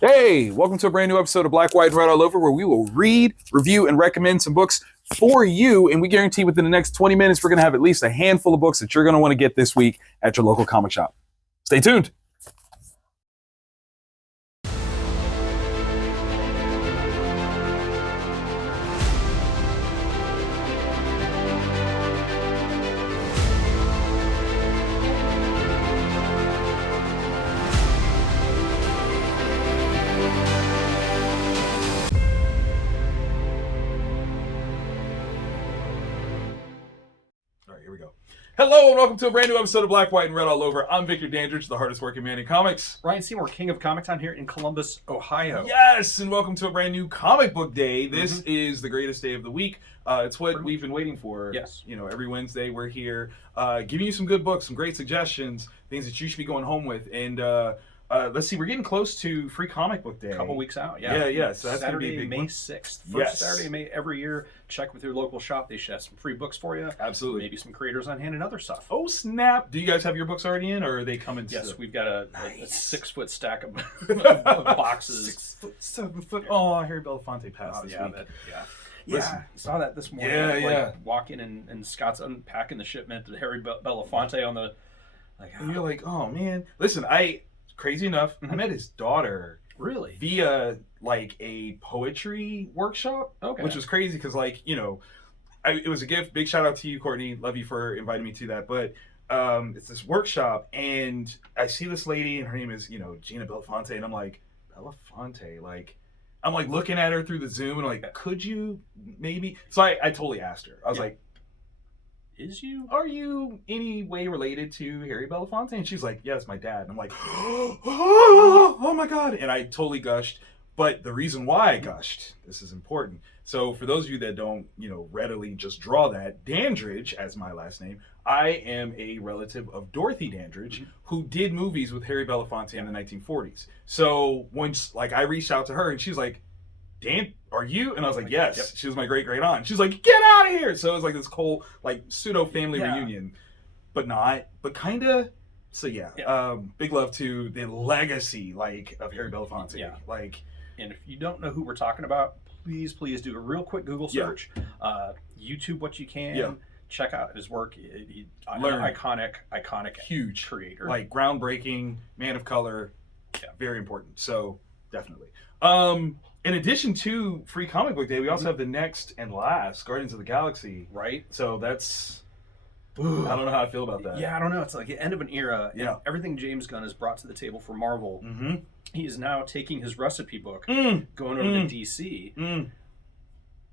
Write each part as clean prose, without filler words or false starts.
Hey, welcome to a brand new episode of Black, White, and Red All Over, where we will read, review, and recommend some books for you. And we guarantee within the next 20 minutes, we're going to have at least a handful of books that you're going to want to get this week at your local comic shop. Stay tuned. Hello and welcome to a brand new episode of Black, White, and Red All Over. I'm Victor Dandridge, the hardest working man in comics. Ryan Seymour, King of Comics, here in Columbus, Ohio. Yes, and welcome to a brand new comic book day. This is the greatest day of the week. It's what we've been waiting for. Yes. You know, every Wednesday we're here giving you some good books, some great suggestions, things that you should be going home with. And let's see, we're getting close to Free Comic Book Day. A couple weeks out, yeah. Yeah. So that's Saturday, going to be a big May one. 6th. First Yes. Saturday of May every year. Check with your local shop. They should have some free books for you. Absolutely. Maybe some creators on hand and other stuff. Oh, snap. Do you guys have your books already in, or are they coming? Yes, we've got a 6-foot stack of boxes. 6 foot, 7 foot. Oh, Harry Belafonte passed this week. Yeah, saw that this morning. Yeah. Walking and Scott's unpacking the shipment to Harry Belafonte on the... And you're like, oh, man. Listen, crazy enough, I met his daughter. Really? Via, like, a poetry workshop. Okay. Which was crazy because, like, you know, it was a gift. Big shout out to you, Courtney. Love you for inviting me to that. But it's this workshop, and I see this lady, and her name is, Gina Belafonte, and I'm like, Belafonte? Like, I'm, like, looking at her through the Zoom, and I'm like, could you maybe? So I totally asked her. I was like, are you any way related to Harry Belafonte? And she's like, yeah, it's my dad. And I'm like, oh my God. And I totally gushed. But the reason why I gushed, this is important. So for those of you that don't, readily just draw that, Dandridge, as my last name, I am a relative of Dorothy Dandridge, who did movies with Harry Belafonte in the 1940s. So once, I reached out to her, and she's like, Dan, are you? And I was like, yes. Yep. She was my great aunt. She's like, get out of here. So it was like this whole pseudo family reunion, but kind of. So big love to the legacy of Harry Belafonte. Yeah. And if you don't know who we're talking about, please do a real quick Google search. YouTube what you can. Yeah. Check out his work. Learn. Iconic, huge creator. Groundbreaking, man of color. Yeah. Very important. So definitely. In addition to Free Comic Book Day, we also have the next and last Guardians of the Galaxy. Right. So that's... I don't know how I feel about that. Yeah, I don't know. It's like the end of an era. Yeah. Everything James Gunn has brought to the table for Marvel, he is now taking his recipe book, going over to DC.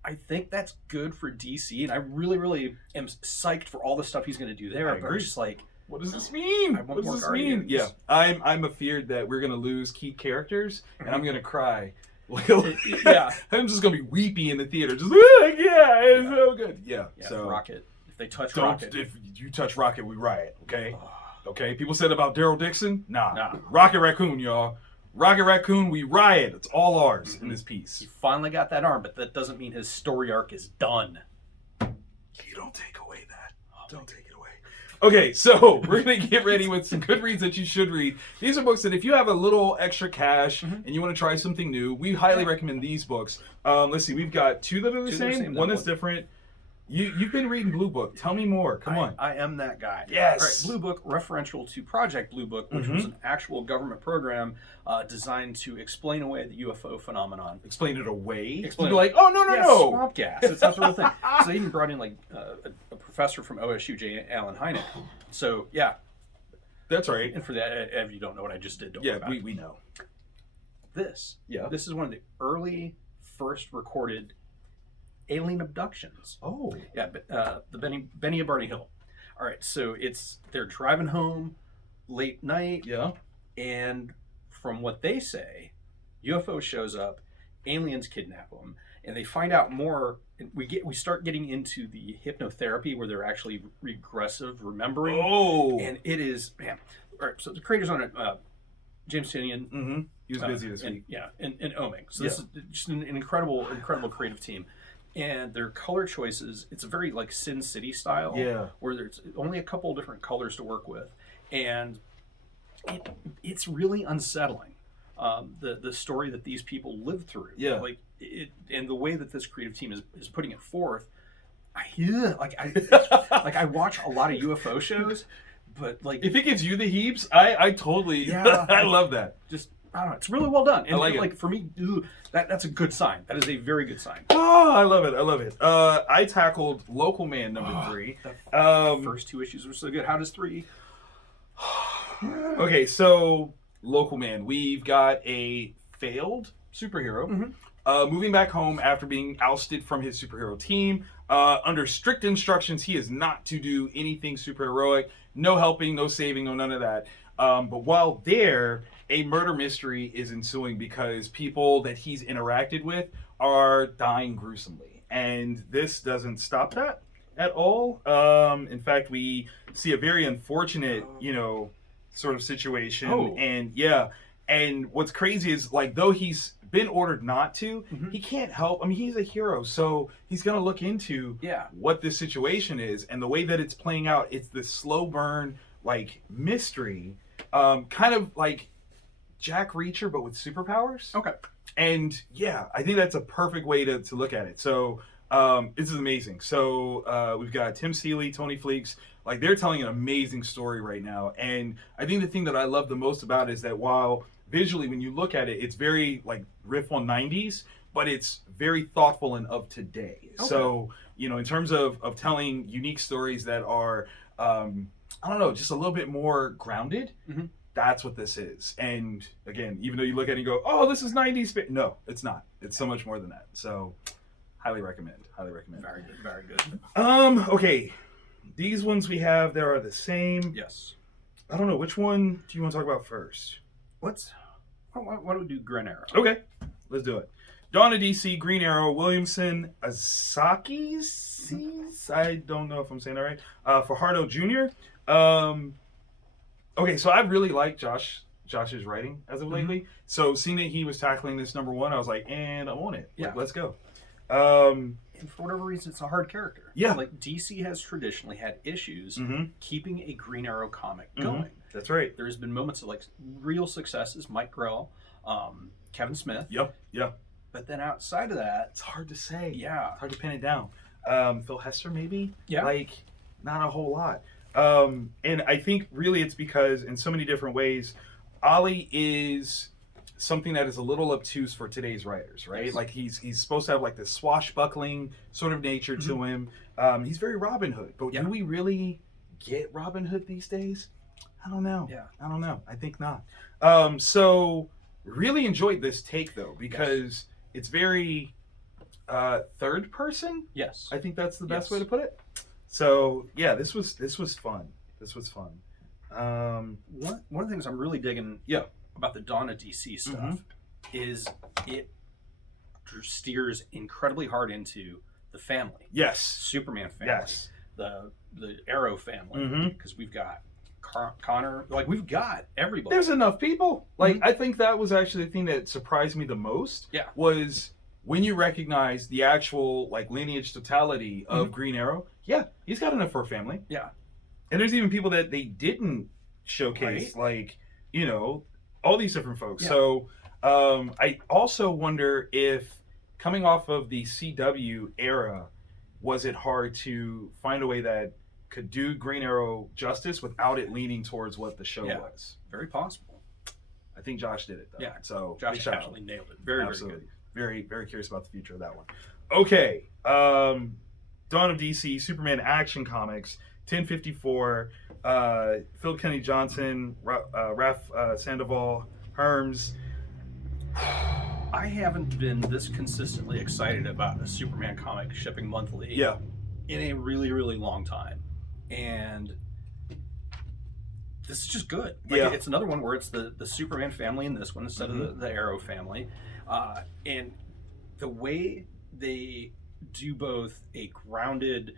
I think that's good for DC, and I really, really am psyched for all the stuff he's going to do there. I agree. Just what does this mean? What does this mean? Yeah, I'm afeared that we're going to lose key characters, and I'm going to cry. I'm just gonna be weepy in the theater. Just it's so good. Yeah. So Rocket. If they touch Rocket, if you touch Rocket, we riot. Okay. Okay. People said about Daryl Dixon. Nah. Rocket Raccoon, y'all. Rocket Raccoon, we riot. It's all ours in this piece. He finally got that arm, but that doesn't mean his story arc is done. You don't take away that. Don't take it away. Okay, so we're going to get ready with some good reads that you should read. These are books that if you have a little extra cash and you want to try something new, we highly recommend these books. Let's see, we've got two that are the same, one that's different. You've been reading Blue Book. Tell me more. Come on. I am that guy. Yes. All right, Blue Book, referential to Project Blue Book, which was an actual government program designed to explain away the UFO phenomenon. Explain it away? Explain You're like, oh, no. Swamp gas. It's that sort of thing. So they even brought in a professor from OSU, J. Allen Hynek. So, yeah. That's right. And for that, if you don't know what I just did, don't worry about it. We know. This is one of the early first recorded alien abductions. Oh. Yeah, the Benny of Barney Hill. All right, so they're driving home late night. Yeah. And from what they say, UFO shows up, aliens kidnap them, and they find out more. We start getting into the hypnotherapy where they're actually regressive remembering. Oh. And it is, man. All right, so the creators on it, James Tynion. He was busy this week. Yeah, and Oming. So this is just an incredible creative team. And their color choices, it's a very Sin City style. Yeah. Where there's only a couple different colors to work with. And it's really unsettling. the story that these people lived through. Yeah. Like it, and the way that this creative team is putting it forth. I watch a lot of UFO shows, but like if it gives you the heaves, I totally I love that. Just I don't know, it's really well done. And I like it. Like for me, that's a good sign. That is a very good sign. Oh, I love it. I tackled Local Man number 3. The first 2 issues were so good. How does 3? Okay, so Local Man, we've got a failed superhero moving back home after being ousted from his superhero team. Under strict instructions, he is not to do anything superheroic. No helping, no saving, no none of that. But while there, a murder mystery is ensuing because people that he's interacted with are dying gruesomely. And this doesn't stop that at all. In fact, we see a very unfortunate, sort of situation. Oh. And what's crazy is, like, though he's been ordered not to, he can't help. I mean, he's a hero, so he's gonna look into what this situation is, and the way that it's playing out. It's this slow burn, like, mystery, kind of like Jack Reacher, but with superpowers. Okay. And I think that's a perfect way to look at it. So this is amazing. So we've got Tim Seeley, Tony Fleeks. Like, they're telling an amazing story right now. And I think the thing that I love the most about it is that while visually, when you look at it, it's very like riff on 90s, but it's very thoughtful and of today. Okay. So, in terms of telling unique stories that are, I don't know, just a little bit more grounded, that's what this is. And again, even though you look at it and go, oh, this is 90s, no, it's not. It's so much more than that. So highly recommend. Very good, very good. Okay. These ones we have, there are the same. Yes. I don't know, which one do you want to talk about first? Why don't we do Green Arrow? Okay, let's do it. Dawn of DC, Green Arrow, Williamson, Azaki, I don't know if I'm saying that right, Fajardo Jr. Okay, so I really like Josh's writing as of lately. So seeing that he was tackling this number 1, I was like, and I want it. Yeah. Like, let's go. And for whatever reason, it's a hard character. Yeah. Like, DC has traditionally had issues keeping a Green Arrow comic going. That's right. There's been moments of, like, real successes. Mike Grell, Kevin Smith. Yep. But then outside of that... It's hard to say. Yeah. It's hard to pin it down. Phil Hester, maybe? Yeah. Like, not a whole lot. And I think, really, it's because, in so many different ways, Ollie is something that is a little obtuse for today's writers, right? Yes. Like, he's supposed to have, like, this swashbuckling sort of nature to him. He's very Robin Hood. But do we really get Robin Hood these days? I don't know. Yeah. I don't know. I think not. So, really enjoyed this take, though, because it's very third person. Yes. I think that's the best way to put it. So, this was fun. One of the things I'm really digging about the Dawn of DC stuff is it steers incredibly hard into the family. Yes. Superman family. Yes. The Arrow family. Because we've got Connor. Like, we've got everybody. There's enough people. Like, I think that was actually the thing that surprised me the most. Yeah. Was when you recognize the actual, like, lineage totality of Green Arrow. Yeah, he's got enough for a family. Yeah. And there's even people that they didn't showcase, like, all these different folks. Yeah. So I also wonder if, coming off of the CW era, was it hard to find a way that could do Green Arrow justice without it leaning towards what the show was? Very possible. I think Josh did it, though. Yeah. So Josh actually nailed it. Very, absolutely. Very good. Very, very curious about the future of that one. Okay. Dawn of DC, Superman Action Comics, 1054, Phil Kenny Johnson, Raph Sandoval, Herms. I haven't been this consistently excited about a Superman comic shipping monthly in a really, really long time. And this is just good. Like, it's another one where it's the Superman family in this one instead of the Arrow family. And the way they do both a grounded,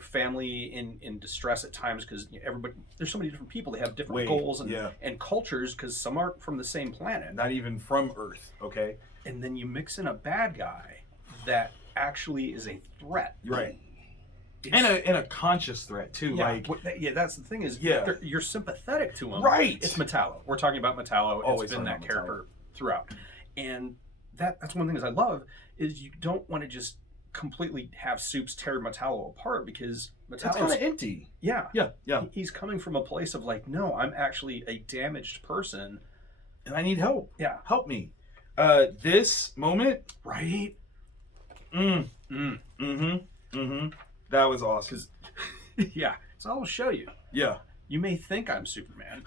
family in distress at times, because everybody, there's so many different people, they have different goals and cultures, because some aren't from the same planet, not even from Earth. Okay. And then you mix in a bad guy that actually is a threat, right? And a conscious threat too. That's the thing is, you're sympathetic to him, right? It's Metallo. We're talking about Metallo. Always it's been that character throughout. And that's one thing that I love is you don't want to just completely have Soups tear Metallo apart, because It's kind of empty. Yeah. Yeah. He's coming from a place of like, no, I'm actually a damaged person. And I need help. Yeah. Help me. This moment. Right? That was awesome. Yeah. So I'll show you. Yeah. You may think I'm Superman.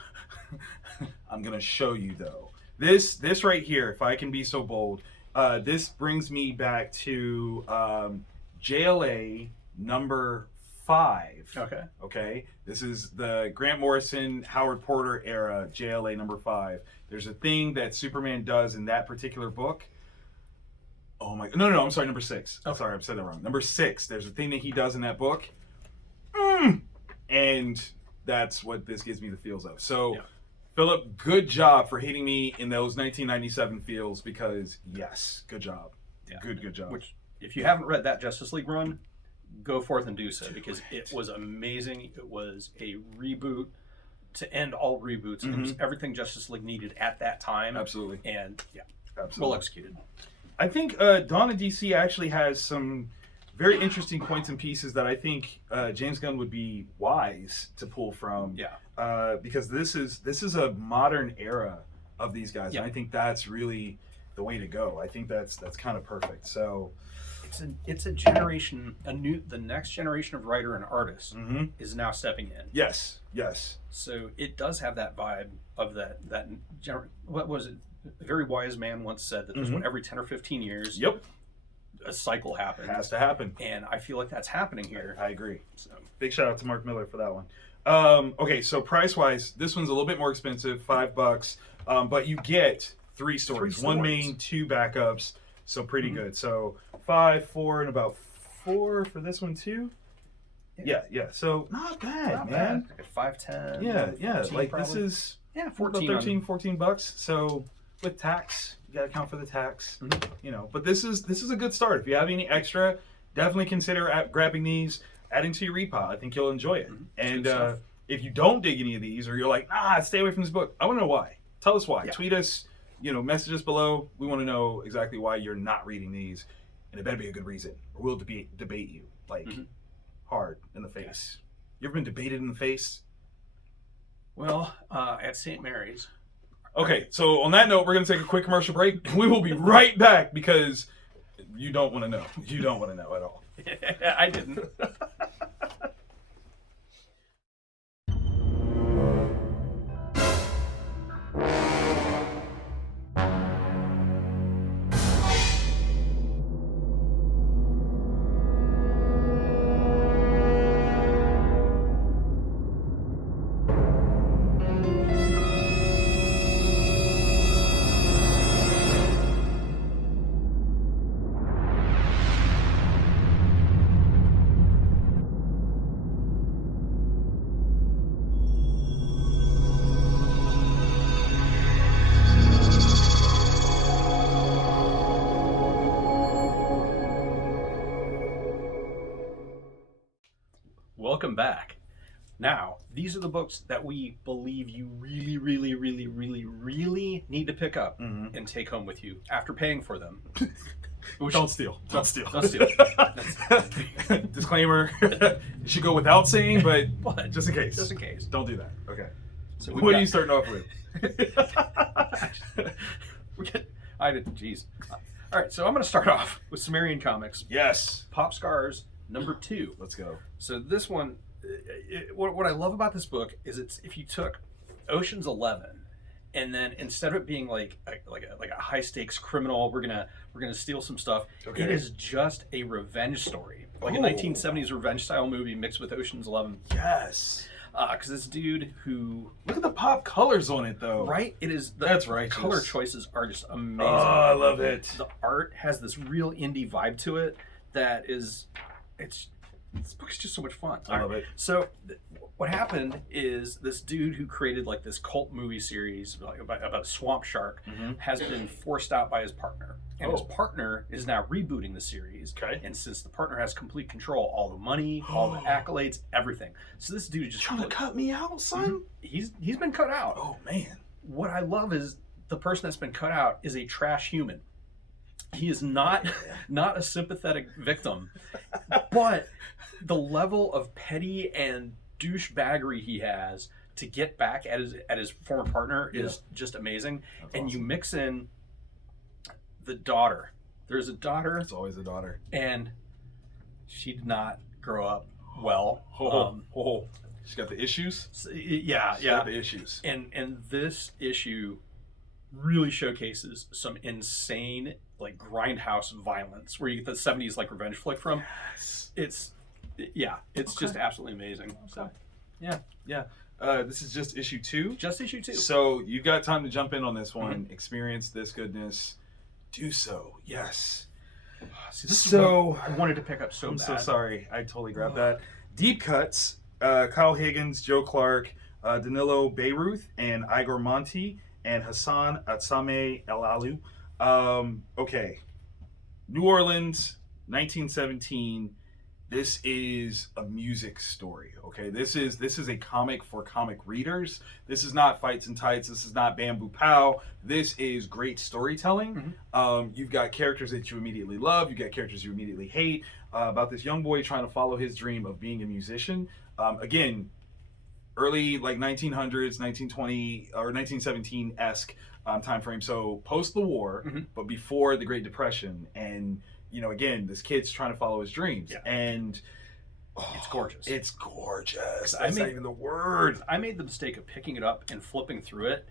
I'm gonna show you though. This right here, if I can be so bold, this brings me back to JLA number 5. Okay. Okay. This is the Grant Morrison, Howard Porter era, JLA number 5. There's a thing that Superman does in that particular book. Oh my! No, I'm sorry. Number 6. I'm sorry, I said that wrong. Number 6. There's a thing that he does in that book, and that's what this gives me the feels of. So, Philip, good job for hitting me in those 1997 feels, because yes, good job. Yeah. Good job. Which, if you haven't read that Justice League run, go forth and do so, because it was amazing. It was a reboot to end all reboots. And it was everything Justice League needed at that time. Absolutely. And absolutely well executed. I think Dawn of DC actually has some very interesting points and pieces that I think James Gunn would be wise to pull from. Yeah. Because this is a modern era of these guys, and I think that's really the way to go. I think that's kind of perfect. So it's a generation, the next generation of writer and artist is now stepping in. Yes. So it does have that vibe of that what was it? A very wise man once said that there's one every 10 or 15 years. Yep. A cycle happens. It has to happen. And I feel like that's happening here. I agree. So big shout out to Mark Miller for that one. Okay, so price wise, this one's a little bit more expensive, $5. But you get 3 stories. 1 main, 2 backups. So pretty good. So 5, 4, and about 4 for this one too. Yeah. So not bad, man. Like 5, 10. Yeah. Like probably. This is 14, $14. So with tax, you gotta account for the tax. But this is a good start. If you have any extra, definitely consider grabbing these, adding to your repot. I think you'll enjoy it. And if you don't dig any of these, or you're like, stay away from this book, I want to know why. Tell us why. Yeah. Tweet us, message us below. We want to know exactly why you're not reading these, and it better be a good reason, or we'll debate you hard in the face. You ever been debated in the face? Well, at St. Mary's. Okay, so on that note, we're going to take a quick commercial break, and we will be right back, because you don't want to know. You don't want to know at all. I didn't. Welcome back. Now, these are the books that we believe you really, really, really, really, really need to pick up and take home with you after paying for them. Don't steal. Don't steal. Don't steal. Disclaimer. You should go without saying, but just in case. Just in case. Don't do that. Okay. So what are you starting off with? Jeez. All right, so I'm going to start off with Sumerian Comics. Yes. Popscars number 2. Let's go. So this one, what I love about this book is it's if you took Ocean's 11, and then instead of it being like a high stakes criminal, we're gonna steal some stuff. Okay. It is just a revenge story, like a 1970s revenge style movie mixed with Ocean's 11. Yes. Because this dude who look at the pop colors on it though. Right, it is. That's right. Color choices are just amazing. Oh, I love it. The art has this real indie vibe to it that is, this book is just so much fun. I love it. So what happened is this dude who created like this cult movie series about a swamp shark has been forced out by his partner. And his partner is now rebooting the series. Okay. And since the partner has complete control, all the money, all the accolades, everything. So this dude just trying to cut me out, son. He's been cut out. Oh man. What I love is the person that's been cut out is a trash human. He is not a sympathetic victim, but the level of petty and douchebaggery he has to get back at his former partner is just amazing. That's and awesome. You mix in the daughter. There's a daughter. It's always a daughter, and she did not grow up well. She's got the issues. She's got the issues. And this issue really showcases some insane like grindhouse violence where you get the 70s like revenge flick from. Yes. It's just absolutely amazing. Okay. So yeah. This is just issue 2. Just issue 2. So you got time to jump in on this one, experience this goodness, do so. Yes. See, this is what I wanted to pick up so I'm bad. so sorry. I totally grabbed that. Deep cuts. Kyle Higgins, Joe Clark, Danilo Beyruth, and Igor Monti, and Hassan Atsame El Alu. Okay. New Orleans, 1917. This is a music story, okay? This is a comic for comic readers. This is not fights and tights. This is not bamboo pow. This is great storytelling. You've got characters that you immediately love. You've got characters you immediately hate. About this young boy trying to follow his dream of being a musician. Again, early like 1900s, 1920 or 1917-esque time frame. So post the war, but before the Great Depression. And again, this kid's trying to follow his dreams, and it's gorgeous. It's gorgeous. That's not even the word. I made the mistake of picking it up and flipping through it,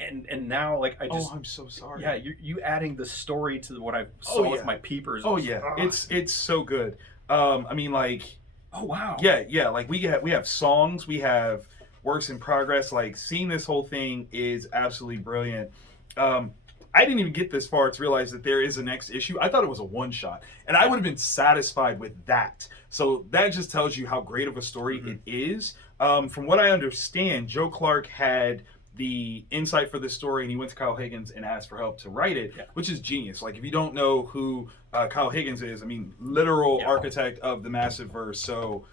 and now like I just. Oh, I'm so sorry. Yeah, you adding the story to what I saw with my peepers. Oh yeah, it's so good. I mean, like. Oh wow. Yeah. Like we have songs, we have works in progress. Like seeing this whole thing is absolutely brilliant. I didn't even get this far to realize that there is a next issue. I thought it was a one-shot, and I would have been satisfied with that. So that just tells you how great of a story it is. From what I understand, Joe Clark had the insight for this story, and he went to Kyle Higgins and asked for help to write it, which is genius. Like, if you don't know who Kyle Higgins is, I mean, literal architect of the massive verse. So,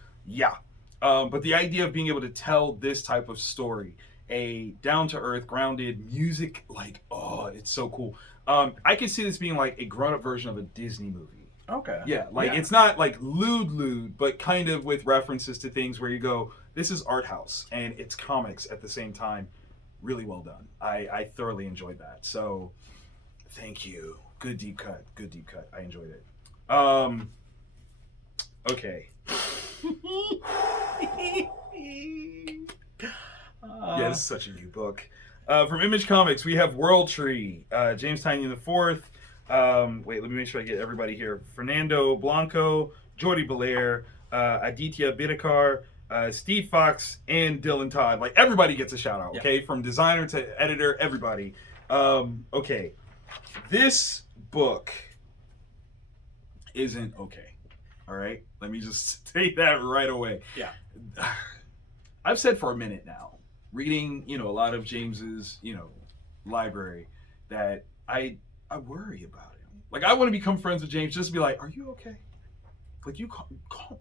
but the idea of being able to tell this type of story, a down-to-earth, grounded music, like, it's so cool. I could see this being like a grown-up version of a Disney movie. Okay. Yeah, it's not like lewd, but kind of with references to things where you go, this is art house, and it's comics at the same time. Really well done. I thoroughly enjoyed that. So, thank you. Good deep cut. I enjoyed it. Okay. Yeah, this is such a new book. From Image Comics, we have World Tree, James Tynion IV. Wait, let me make sure I get everybody here. Fernando Blanco, Jordi Belair, Aditya Bidikar, Steve Fox, and Dylan Todd. Like, everybody gets a shout out, okay? From designer to editor, everybody. Okay. This book isn't okay. All right? Let me just take that right away. Yeah. I've said for a minute now, reading, a lot of James's, library, that I worry about him. Like, I want to become friends with James just to be like, are you okay? Like, you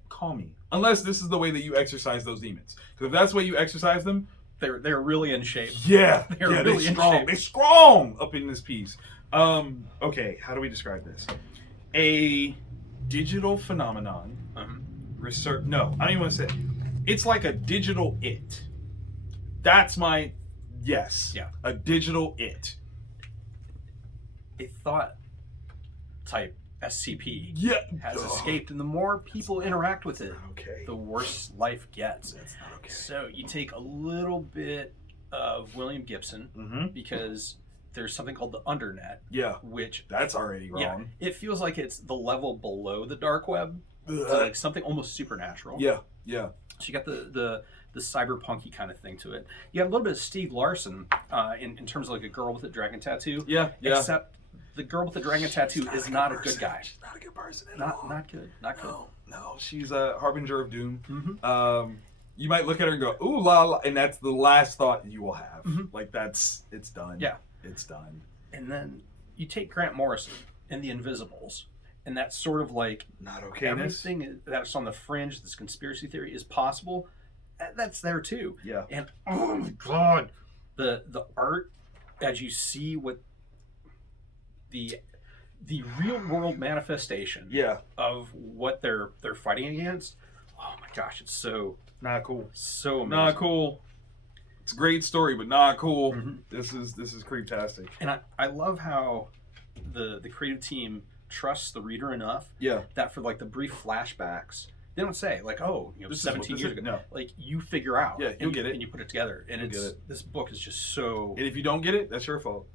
call me. Unless this is the way that you exercise those demons. Because if that's the way you exercise them, they're really in shape. Yeah. They're really in shape. They're strong up in this piece. Okay, how do we describe this? A digital phenomenon. Research. No, I don't even want to say it. It's like a digital it. That's my yes. Yeah. A digital it. A thought type SCP has Ugh. escaped, and the more people interact with it, Okay. the worse life gets. That's not okay. So you take a little bit of William Gibson because there's something called the Undernet. Yeah. Which That's already wrong. It feels like it's the level below the dark web. So like something almost supernatural. Yeah. So you got the cyberpunky kind of thing to it. You have a little bit of Steve Larson in terms of like a girl with a dragon tattoo. Yeah. Except the girl with the dragon tattoo is not a good guy. She's not a good person at all. Not good. No. She's a harbinger of doom. You might look at her and go, ooh la la, and that's the last thought you will have. Like, it's done. Yeah. It's done. And then you take Grant Morrison and the Invisibles, and that's sort of like Not okay. everything that's on the fringe, this conspiracy theory is possible. That's there too. Yeah. And oh my god, the art as you see what the real world manifestation of what they're fighting against, oh my gosh, it's so not cool. So amazing. Not cool. It's a great story, but not cool. This is creeptastic. And I love how the creative team trusts the reader enough that for like the brief flashbacks, they don't say like, oh, 17 years ago. No. Like you figure out. Yeah, you'll get it. And you put it together. And this book is just so. And if you don't get it, that's your fault.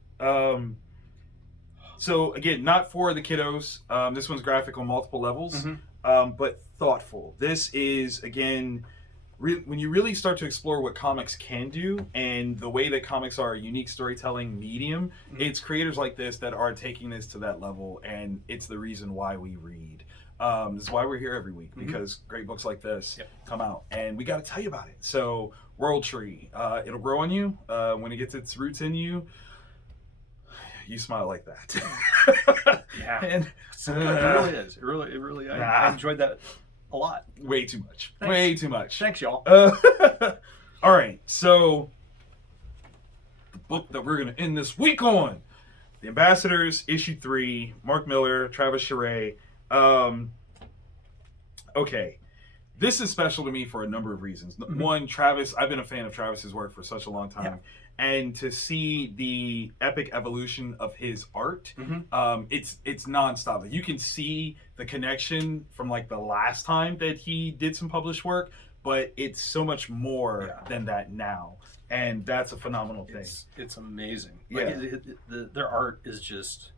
So again, not for the kiddos. This one's graphic on multiple levels, but thoughtful. This is again. When you really start to explore what comics can do and the way that comics are a unique storytelling medium, it's creators like this that are taking this to that level, and it's the reason why we read. This is why we're here every week, because great books like this come out, and we got to tell you about it. So, World Tree, it'll grow on you when it gets its roots in you. You smile like that. And it really is. It really. I enjoyed that. A lot. Way too much. Thanks. Way too much. Thanks, y'all. All right, so the book that we're going to end this week on, The Ambassadors, Issue 3, Mark Miller, Travis Charest. Okay, this is special to me for a number of reasons. One, Travis, I've been a fan of Travis's work for such a long time. And to see the epic evolution of his art, it's nonstop. Like, you can see the connection from like the last time that he did some published work, but it's so much more than that now, and that's a phenomenal thing. It's amazing. Like, their art is just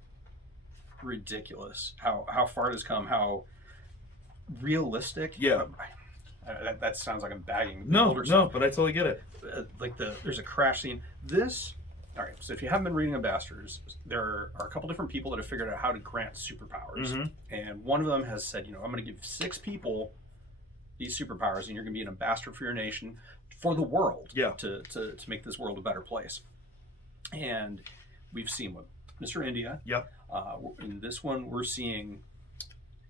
ridiculous. How far it has come. How realistic. That sounds like I'm bagging. No, but I totally get it. There's a crash scene. All right, so if you haven't been reading Ambassadors, there are a couple different people that have figured out how to grant superpowers. And one of them has said, I'm going to give 6 people these superpowers, and you're going to be an ambassador for your nation, for the world, to make this world a better place. And we've seen what Mr. India. In this one, we're seeing...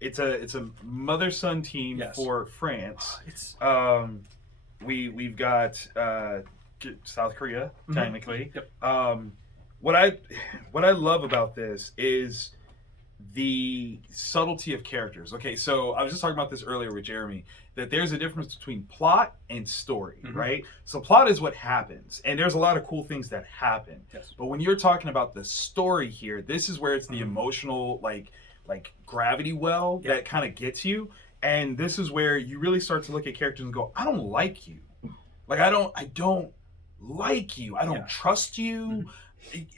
It's a mother-son team for France. We've got South Korea, technically. What I love about this is the subtlety of characters. Okay, so I was just talking about this earlier with Jeremy, that there's a difference between plot and story, right? So plot is what happens, and there's a lot of cool things that happen. But when you're talking about the story here, this is where it's the emotional, like gravity well that kind of gets you. And this is where you really start to look at characters and go, I don't like you. Like, I don't like you. I don't trust you.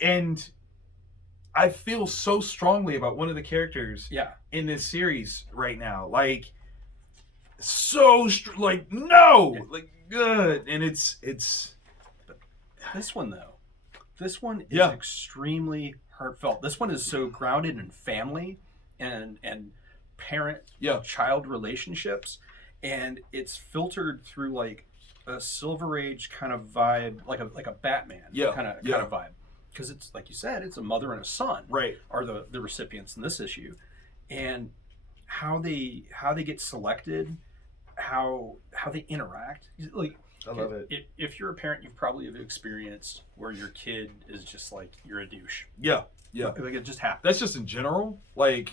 And I feel so strongly about one of the characters in this series right now. Like, like good. And it's this one though. This one is extremely heartfelt. This one is so grounded in family and parent child relationships, and it's filtered through like a Silver Age kind of vibe, like a Batman kind of vibe, because it's like you said, it's a mother and a son are the recipients in this issue, and how they get selected, how they interact. Like, I love it. If you're a parent, you've probably experienced where your kid is just like, you're a douche. Like, it just happens. That's just in general, like,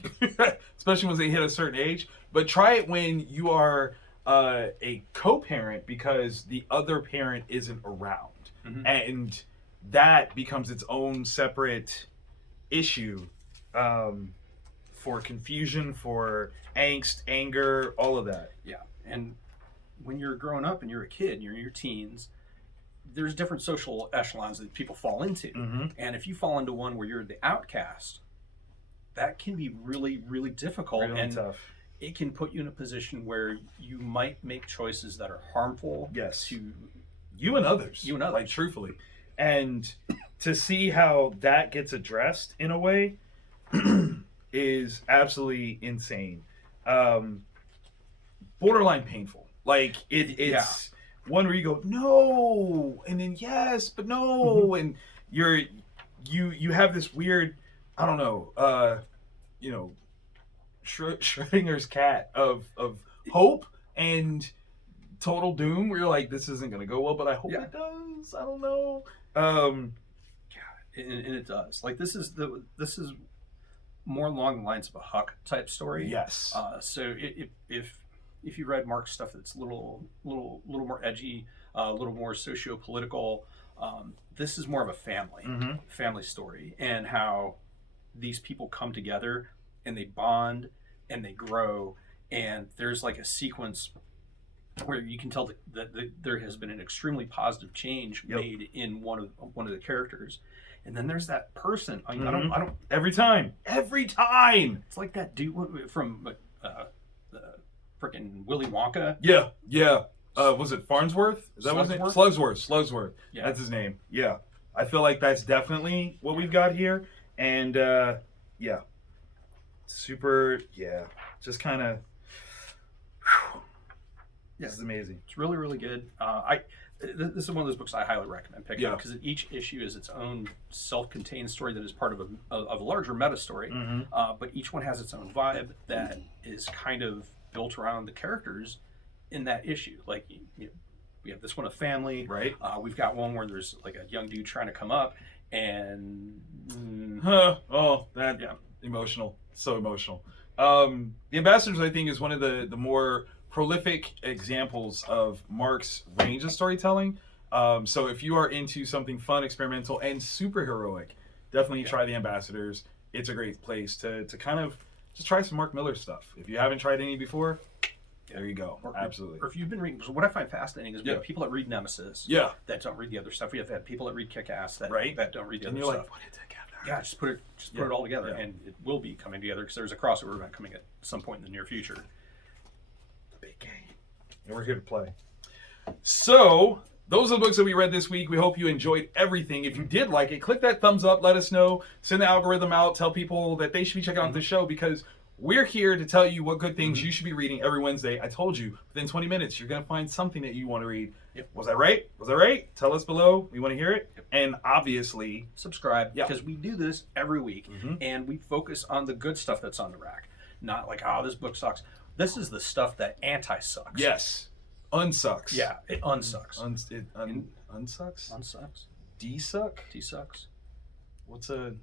especially when they hit a certain age. But try it when you are a co-parent because the other parent isn't around. And that becomes its own separate issue for confusion, for angst, anger, all of that. And when you're growing up and you're a kid, you're in your teens, there's different social echelons that people fall into. And if you fall into one where you're the outcast, that can be really, really difficult and tough. It can put you in a position where you might make choices that are harmful to you and others. Like, truthfully. And to see how that gets addressed in a way is absolutely insane. Borderline painful. Like, it's one where you go, no, and then yes, but no, and you have this weird, I don't know, Schrodinger's cat of hope and total doom, where you're like, this isn't gonna go well, but I hope it does. I don't know. and it does. Like this is more along the lines of a Huck type story. Yes. So if you read Mark's stuff that's a little more edgy, a little more socio-political, this is more of a family story, and how these people come together and they bond and they grow, and there's like a sequence where you can tell that there has been an extremely positive change made in one of the characters. And then there's that person. I don't. Every time. It's like that dude from the freaking Willy Wonka. Yeah. Was it Farnsworth? Is that what his name? Slugsworth. Yeah. That's his name. Yeah. I feel like that's definitely what we've got here. And yeah. Super. Yeah. Just kind of. This is amazing. It's really, really good. This is one of those books I highly recommend picking up, because each issue is its own self-contained story that is part of a larger meta story. But each one has its own vibe that is kind of built around the characters in that issue. Like, we have this one, a family. Right. We've got one where there's like a young dude trying to come up, and emotional. So emotional. The Ambassadors, I think, is one of the more prolific examples of Mark's range of storytelling. So if you are into something fun, experimental, and super heroic, definitely try the Ambassadors. It's a great place to kind of just try some Mark Miller stuff. If you haven't tried any before, there you go. Absolutely. Or if you've been reading, so what I find fascinating is we have people that read Nemesis that don't read the other stuff. We have had people that read Kick-Ass that don't read the other stuff. Like, put it together. Yeah, just put it all together, and it will be coming together, because there's a crossover event coming at some point in the near future. Big game. And we're here to play. So, those are the books that we read this week. We hope you enjoyed everything. If you did like it, click that thumbs up. Let us know. Send the algorithm out. Tell people that they should be checking out the show, because we're here to tell you what good things you should be reading every Wednesday. I told you, within 20 minutes, you're going to find something that you want to read. Was I right? Tell us below. We want to hear it. And obviously, subscribe, because we do this every week, and we focus on the good stuff that's on the rack. Not like, this book sucks. This is the stuff that anti-sucks. Yes. Unsucks. Yeah, it unsucks. Unsucks? Unsucks. D-suck? D-sucks. What's a...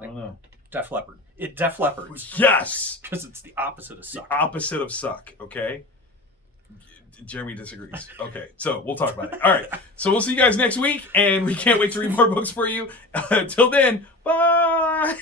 I don't know. Def Leppard. It Def Leppards. Yes! Because it's the opposite of suck. The opposite of suck, okay? Jeremy disagrees. Okay, so we'll talk about it. All right, so we'll see you guys next week, and we can't wait to read more books for you. Till then, bye!